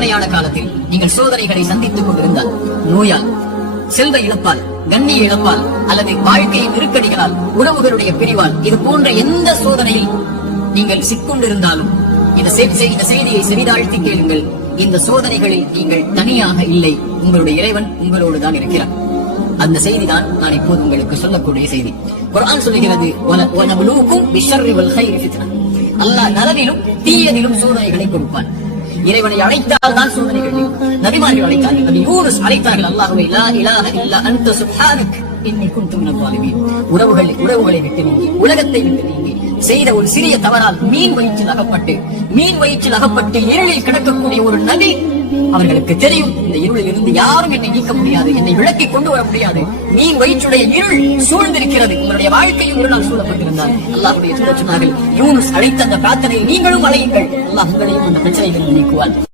சோதனையான காலத்தில் நீங்கள் சோதனைகளை சந்தித்துக் கொண்டிருந்தால் நோயால் செல்வ இழப்பால் கண்ணி இழப்பால் அல்லது வாழ்க்கையின் நெருக்கடிகளால் உறவுகளுடைய பிரிவால் இது போன்ற எந்த சோதனையில் நீங்கள் சிக்கொண்டிருந்தாலும் இந்த இந்த செய்தியை செவிதாழ்த்தி கேளுங்கள். இந்த சோதனைகளில் நீங்கள் தனியாக இல்லை. உங்களுடைய இறைவன் உங்களோடு தான் இருக்கிறார் அந்த செய்தி தான் நான் இப்போது உங்களுக்கு சொல்லக்கூடிய செய்தி. குரான் சொல்லுகிறது அல்லாஹ் நலவிலும் தீயதிலும் சோதனைகளை கொடுப்பான். இறைவனை அழைத்தால் தான் சோதனைகள் நபிமார்கள் அழைத்தார்கள். நபி யூனுஸ் அழைத்தார்கள். அல்லாஹ்வை லா இலாஹ இல்லா அந்த சுப்ஹானக். இன்னி குன்து மினல் உறவுகளை உறவுகளை விட்டு நீங்கி உலகத்தை விட்டு நீங்கி செய்த ஒரு சிறிய தவறால் மீன் வயிற்றில் அகப்பட்டு மீன் வயிற்றில் அகப்பட்டு இருளில் கிடக்கக்கூடிய ஒரு நபி அவர்களுக்கு தெரியும் இந்த இருளில் இருந்து யாரும் என்னை நீக்க முடியாது என்னை விளக்கி கொண்டு வர முடியாது. நீ வயிற்றுடைய இருள் சூழ்ந்திருக்கிறது. உங்களுடைய வாழ்க்கையும் ஒரு நாள் சூழப்பட்டிருந்தால் அல்லாஹ்வுடைய சொன்னார்கள் யூனுஸ் அழைத்த அந்த பிரார்த்தனையை நீங்களும் அழையுங்கள். அல்லாஹ் உங்களையும் அந்த பிரச்சனைகளை நீக்குவார்